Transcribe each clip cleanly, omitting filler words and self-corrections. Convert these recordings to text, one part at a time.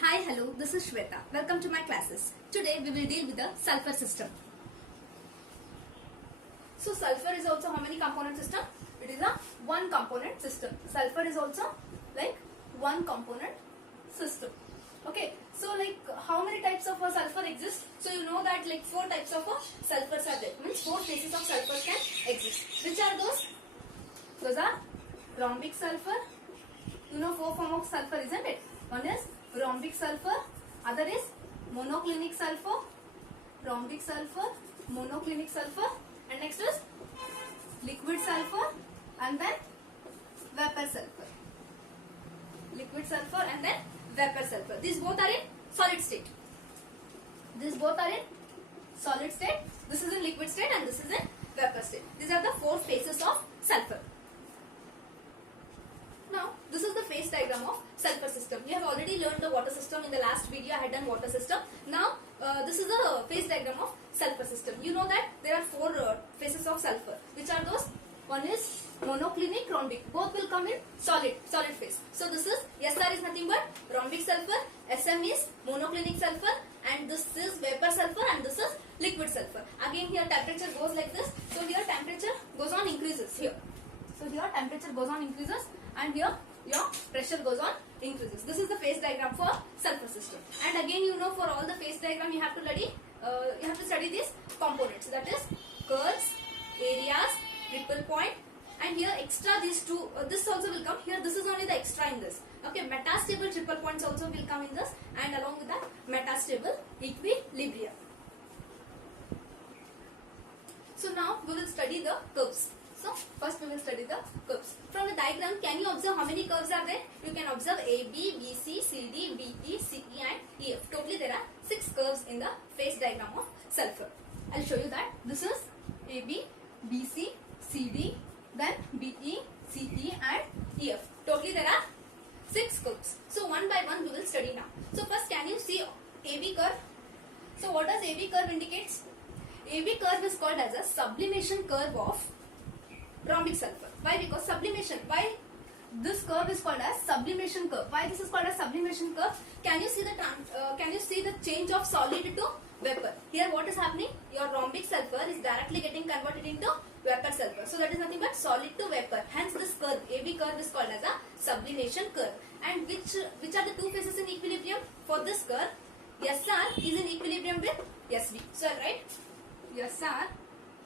Hi, hello, this is Shweta. Welcome to my classes. Today we will deal with the sulfur system. So sulfur is also how many component system? It is a one component system. Sulfur is also like one component system. Okay, so like how many types of sulfur exist? So you know that like four types of sulfurs are there. Means four phases of sulfur can exist. Which are those? Those are rhombic sulfur. You know four forms of sulfur, isn't it? One is rhombic sulfur, other is monoclinic sulfur, rhombic sulfur, monoclinic sulfur, and next is liquid sulfur and then vapor sulfur. Liquid sulfur and then vapor sulfur. These both are in solid state. These both are in solid state. This is in liquid state and this is in vapor state. These are the four phases of sulfur. Now, this is the phase diagram of sulfur system. We have already learned the water system in the last video. I had done water system. Now, this is the phase diagram of sulfur system. You know that there are four phases of sulfur. Which are those? One is monoclinic, rhombic. Both will come in solid phase. So, this is SR is nothing but rhombic sulfur. SM is monoclinic sulfur. And this is vapor sulfur and this is liquid sulfur. Again, here temperature goes like this. So, here temperature goes on increases here. So, here temperature goes on increases. And here your pressure goes on increases. This is the phase diagram for sulfur system. And again, you know, for all the phase diagram you have to study these components. That is curves, areas, ripple point, and here extra these two. This also will come here. This is only the extra in this. Okay, metastable triple points also will come in this, and along with that metastable equilibrium. So now we will study the curves. So first we will study the curves. From the diagram, can you observe how many curves are there? You can observe AB, BC, CD, BE, CE and EF. Totally there are 6 curves in the phase diagram of sulfur. I will show you that. This is AB, BC, CD, then BE, CE and EF. Totally there are 6 curves. So one by one we will study now. So first, can you see AB curve? So what does AB curve indicates? AB curve is called as a sublimation curve of rhombic sulfur. Why? Because sublimation. Why this curve is called as sublimation curve? Why this is called as sublimation curve? Can you see the change of solid to vapor? Here what is happening? Your rhombic sulfur is directly getting converted into vapor sulfur. So that is nothing but solid to vapor. Hence this curve, AB curve, is called as a sublimation curve. And which are the two phases in equilibrium? For this curve, SR is in equilibrium with SV. So right, SR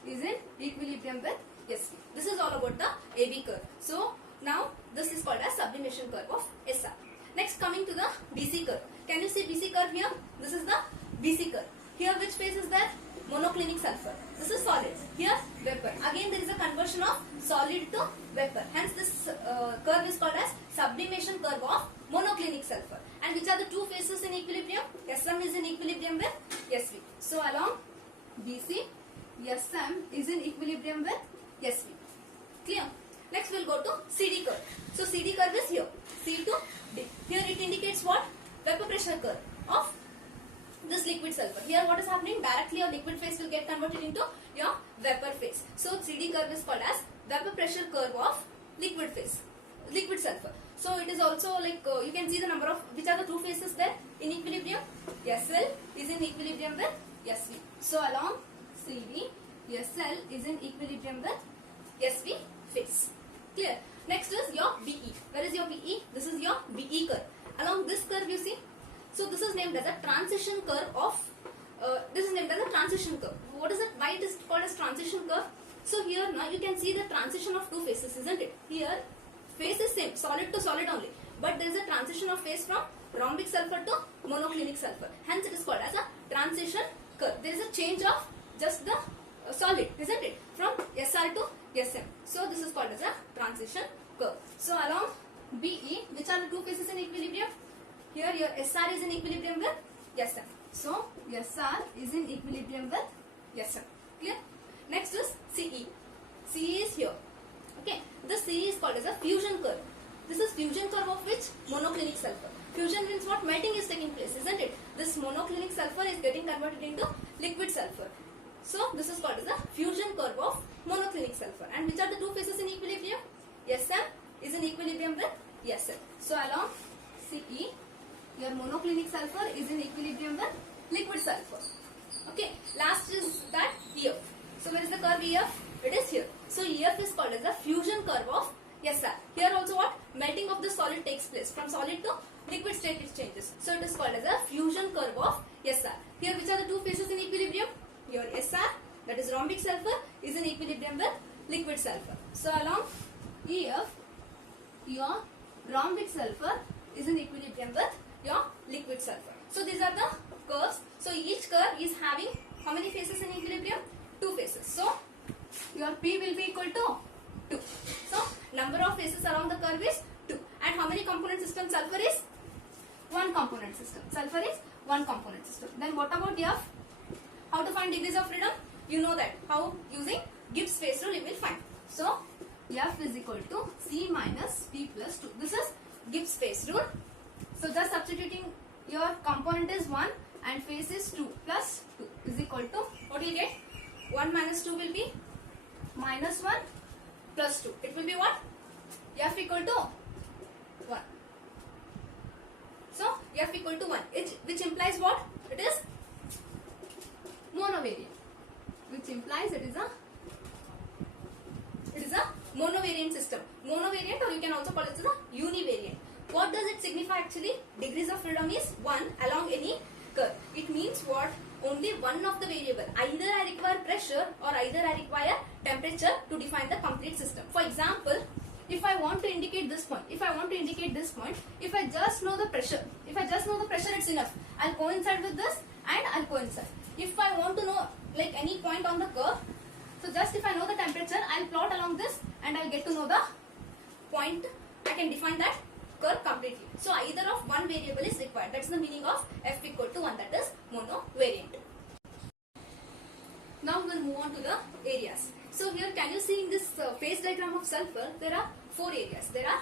is in equilibrium with SV. This is all about the AB curve. So now this is called as sublimation curve of SR. Next, coming to the BC curve. Can you see BC curve here? This is the BC curve. Here which phase is there? Monoclinic sulfur. This is solid. Here vapor. Again there is a conversion of solid to vapor. Hence this curve is called as sublimation curve of monoclinic sulfur. And which are the two phases in equilibrium? SM is in equilibrium with SV. So along BC, SM is in equilibrium with SV. Clear? Next we will go to CD curve. So CD curve is here. C to D. Here it indicates what? Vapor pressure curve of this liquid sulfur. Here what is happening? Directly your liquid phase will get converted into your vapor phase. So CD curve is called as vapor pressure curve of liquid phase, liquid sulfur. So it is also like you can see the number of, which are the two phases there in equilibrium? SL is in equilibrium with SV. So along CD, SL is in equilibrium with SV phase. Clear? Next is your BE. Where is your BE? This is your BE curve. Along this curve you see. So this is named as a transition curve of, this is named as a transition curve. What is it? Why it is called as transition curve? So here now you can see the transition of two phases, isn't it? Here phase is same, solid to solid only. But there is a transition of phase from rhombic sulfur to monoclinic sulfur. Hence it is called as a transition curve. There is a change of just the solid, isn't it? From SR to SM. So this is called as a transition curve. So along BE, which are the two phases in equilibrium? Here your SR is in equilibrium with SM. So SR is in equilibrium with SM. Clear? Next is CE. CE is here. Okay. This CE is called as a fusion curve. This is fusion curve of which? Monoclinic sulfur. Fusion means what? Melting is taking place, isn't it? This monoclinic sulfur is getting converted into liquid sulfur. So this is called as a fusion curve of monoclinic sulfur. And which are the two phases in equilibrium? SM is in equilibrium with SL. So along CE, your monoclinic sulfur is in equilibrium with liquid sulfur. Okay, last is that EF. So where is the curve EF? It is here. So EF is called as the fusion curve of SR. Here also what? Melting of the solid takes place. From solid to liquid state it changes. So it is called as a fusion curve of SR. Here which are the two phases in equilibrium? Your SR, that is rhombic sulfur, is in equilibrium with liquid sulfur. So along EF, your rhombic sulfur is in equilibrium with your liquid sulfur. So these are the curves. So each curve is having how many phases in equilibrium? 2 phases. So your P will be equal to 2. So number of phases around the curve is 2. And how many component system sulfur is? 1 component system. Sulfur is 1 component system. Then what about F? How to find degrees of freedom? You know that. How? Using Gibbs phase rule you will find. So F is equal to C minus P plus 2. This is Gibbs phase rule. So just substituting your component is 1 and phase is 2 plus 2 is equal to, what will you get? 1 minus 2 will be minus 1 plus 2. It will be what? F equal to 1. So F equal to 1, which implies what? It is monovariant. Which implies it is a monovariant system. Monovariant, or you can also call it as a univariant. What does it signify actually? Degrees of freedom is 1 along any curve. It means what? Only one of the variable. Either I require pressure or either I require temperature to define the complete system. For example, if I want to indicate this point, if I just know the pressure, it's enough. I'll coincide with this and I'll coincide. If I want to know like any point on the curve, so just if I know the temperature, I'll plot along this and I'll get to know the point. I can define that curve completely. So either of one variable is required. That's the meaning of F equal to 1, that is monovariant. Now we'll move on to the areas. So here can you see in this phase diagram of sulfur, there are 4 areas. There are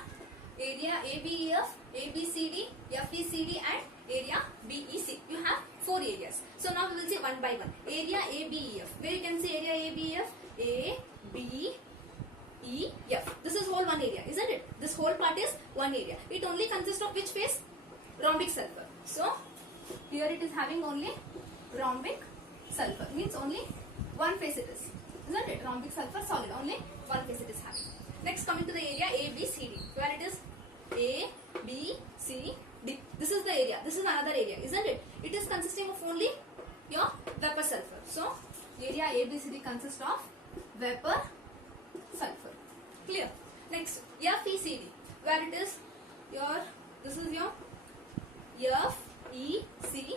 area ABEF, ABCD, FECD and area BEC. You have 4 areas. So now we will see one by one. Area ABEF. Where you can see area ABEF? A, B, E, F. This is whole one area, isn't it? This whole part is one area. It only consists of which phase? Rhombic sulfur. So here it is having only rhombic sulfur. Means only one phase it is. Isn't it? Rhombic sulfur solid. Only one phase it is having. Next coming to the area A, B, C, D. Where it is A, B, C, D. This is the area. This is another area. Isn't it? It is consisting of only your vapor sulfur. So area A, B, C, D consists of vapor sulfur. Clear? Next, FECD, where it is your, this is your FECD.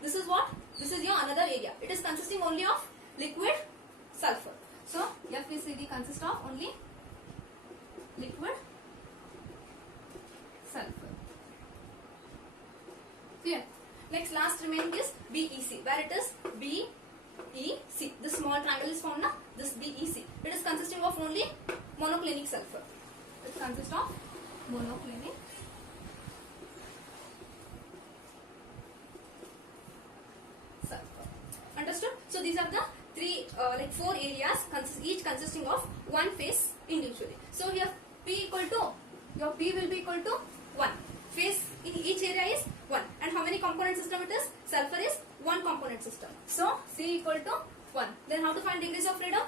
This is what? This is your another area. It is consisting only of liquid sulfur. So FECD consists of only liquid sulfur. Clear? Next, last remaining is BEC, where it is BEC. This small triangle is formed now. This BEC. It is consisting of only monoclinic sulfur. It consists of monoclinic sulfur. Understood? So these are the 4 areas, each consisting of one phase individually. So here P equal to, your P will be equal to 1. Phase in each area is 1. And how many component system it is? Sulfur is 1 component system. So C equal to 1. Then how to find degrees of freedom?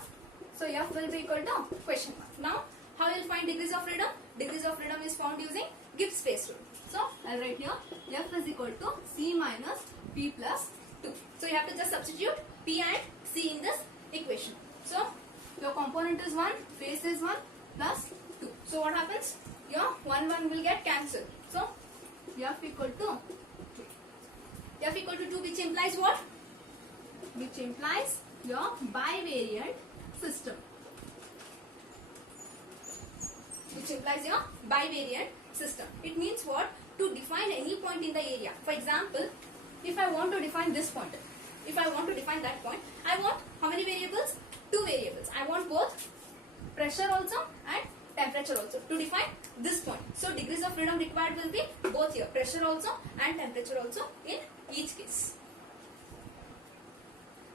So F will be equal to question mark. Now how you will find degrees of freedom? Degrees of freedom is found using Gibbs phase rule. So I'll write here F is equal to C minus P plus 2. So you have to just substitute P and C in this equation. So your component is 1, phase is 1 plus 2. So what happens? Your 1 will get cancelled. So F equal to 2. F equal to 2, which implies what? Which implies your bivariant system. Which implies your bivariant system. It means what? To define any point in the area. For example, if I want to define this point, if I want to define that point, I want how many variables? 2 variables. I want both pressure also and temperature also to define this point. So degrees of freedom required will be both here, pressure also and temperature also in each case.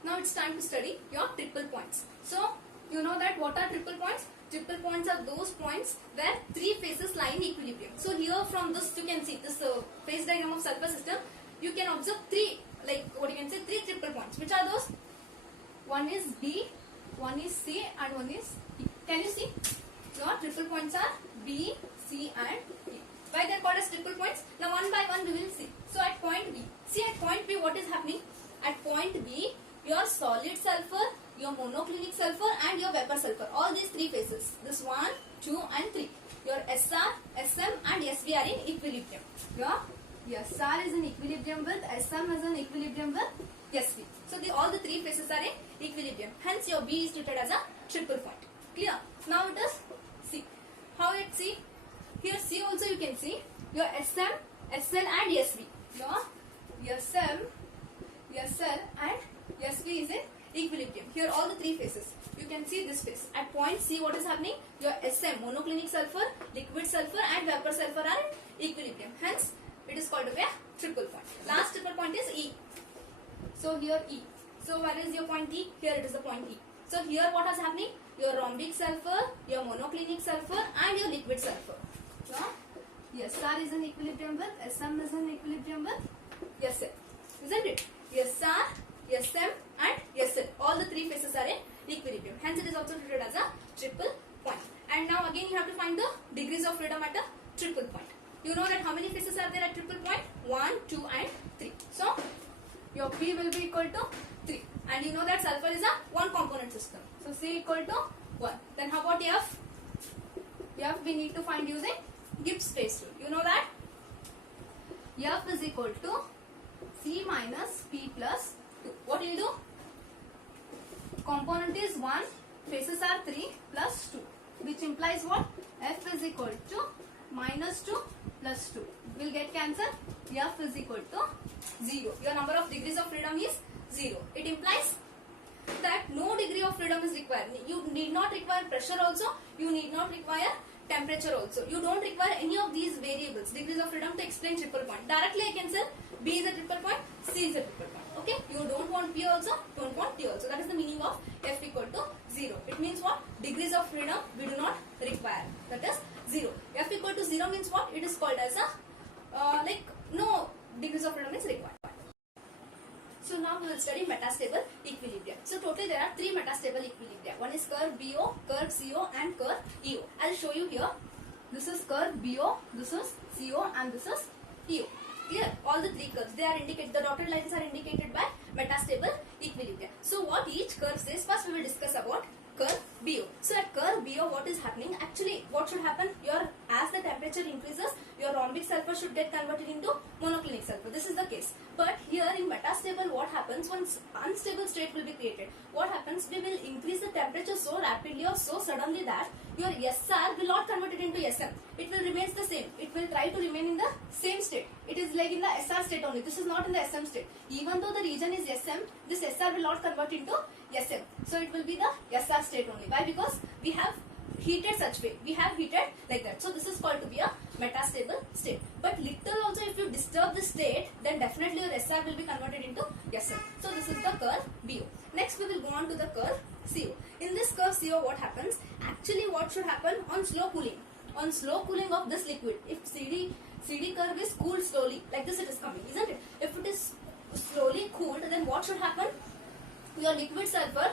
Now it's time to study your triple points. So you know that what are triple points? Triple points are those points where three phases lie in equilibrium. So here from this you can see this phase diagram of sulfur system. You can observe three, like what you can say, three triple points. Which are those? One is B, one is C, and one is E. Can you see? Your triple points are B, C, and E. Why they are called as triple points? Now one by one we will see. So at point B, see at point B what is happening? At point B, your solid sulfur, your monoclinic sulfur, and your vapor sulfur. All these three phases. This 1, 2, and 3. Your SR, SM, and SV are in equilibrium. Your SR is in equilibrium with, SM is in equilibrium with SV. So all the three phases are in equilibrium. Hence your B is treated as a triple point. Clear? Now it is C. How it C? Here C also you can see your SM, SL, and SV. Your SM, SL, and SV is in equilibrium. Here all the three phases. You can see this phase. At point C what is happening? Your SM, monoclinic sulfur, liquid sulfur, and vapor sulfur are in equilibrium. Hence it is called to be a triple point. Last triple point is E. So here E. So where is your point E? Here it is the point E. So here what is happening? Your rhombic sulfur, your monoclinic sulfur, and your liquid sulfur. SR is in equilibrium with, SM is in equilibrium with SL. Isn't it? SR, SM, and SL. All the three phases are in equilibrium. Hence it is also treated as a triple point. And now again you have to find the degrees of freedom at a triple point. You know that how many phases are there at triple point? 1, 2, and 3. So your P will be equal to 3. And you know that sulfur is a one component system. So C equal to 1. Then how about F? F we need to find using Gibbs phase rule. You know that? F is equal to C minus P plus 2. What will you do? Component is 1, phases are 3 plus 2. Which implies what? F is equal to minus 2 plus 2. Will get cancelled. F is equal to 0. Your number of degrees of freedom is 0. It implies that no degree of freedom is required. You need not require pressure also. You need not require temperature also. You don't require any of these variables, degrees of freedom, to explain triple point. Directly I can say B is a triple point, C is a triple point. Okay? You don't want P also, don't want T also. That is the meaning of F equal to 0. It means what? Degrees of freedom we do not require. That is 0. F equal to 0 means what? It is called as a, no degrees of freedom is required. So now we will study metastable equilibria. So totally there are 3 metastable equilibria. One is curve BO, curve CO, and curve EO. I will show you here. This is curve BO, this is CO, and this is EO. Clear? All the 3 curves, they are indicated, the dotted lines are indicated by metastable equilibria. So what each curve says, first we will discuss about curve BO. So at curve BO what is happening? Actually what should happen? As the temperature increases, your rhombic sulfur should get converted into monoclinic sulfur. This is the case. But here in metastable what happens? Once unstable state will be created. What happens? We will increase the temperature so rapidly or so suddenly that your SR will not convert it into SM. It will remain the same. It will try to remain in the same state. It is like in the SR state only. This is not in the SM state. Even though the region is SM, this SR will not convert into SM. So it will be the SR state only. Why? Because we have heated such way. We have heated like that. So this is called to be a metastable state. But little also if you disturb the state, then definitely your SR will be converted into SM. So this is the curve BO. Next we will go on to the curve CO. In this curve CO what happens? Actually what should happen on slow cooling? On slow cooling of this liquid, if CD curve is cooled slowly, like this it is coming, isn't it? If it is slowly cooled, then what should happen? Your liquid sulfur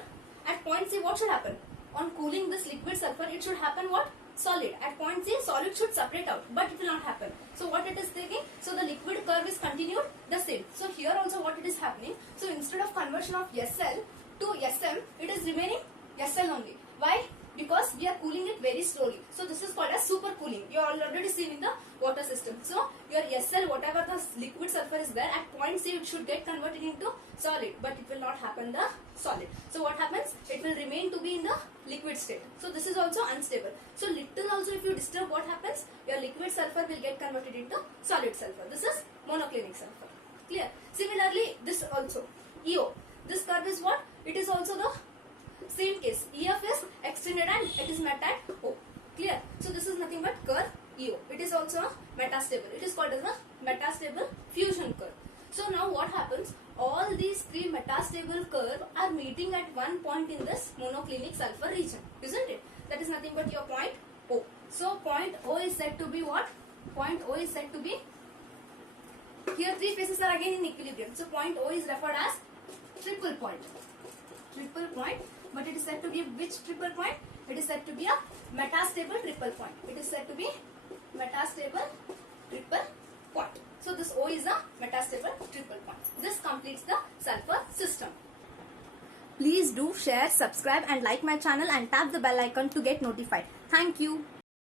at point C, what should happen? On cooling this liquid sulfur, it should happen what? Solid. At point C, solid should separate out, but it will not happen. So what it is taking? So the liquid curve is continued the same. So here also what it is happening? So instead of conversion of SL to SM, it is remaining SL only. Why? Because we are cooling it very slowly. So this is called as super cooling. You are already seen in the water system. So your SL, whatever the liquid sulfur is there, at point C it should get converted into solid, but it will not happen the solid. So what happens? It will remain to be in the liquid state. So this is also unstable. So little also if you disturb, what happens? Your liquid sulfur will get converted into solid sulfur. This is monoclinic sulfur. Clear? Similarly, this also EO. This curve is what? It is also the same case. EF is extended and it is met at O. Clear? So this is nothing but curve EO. It is also a metastable. It is called as a metastable fusion curve. So now what happens? All these 3 metastable curves are meeting at one point in this monoclinic sulfur region, isn't it? that is nothing but your point O. So point O is said to be what? Point O is said to be, here three faces are again in equilibrium. So point O is referred as triple point. Triple point, but it is said to be which triple point? It is said to be a metastable triple point. It is said to be metastable triple point. So this O is a metastable triple point. This completes the sulfur system. Please do share, subscribe and like my channel and tap the bell icon to get notified. Thank you.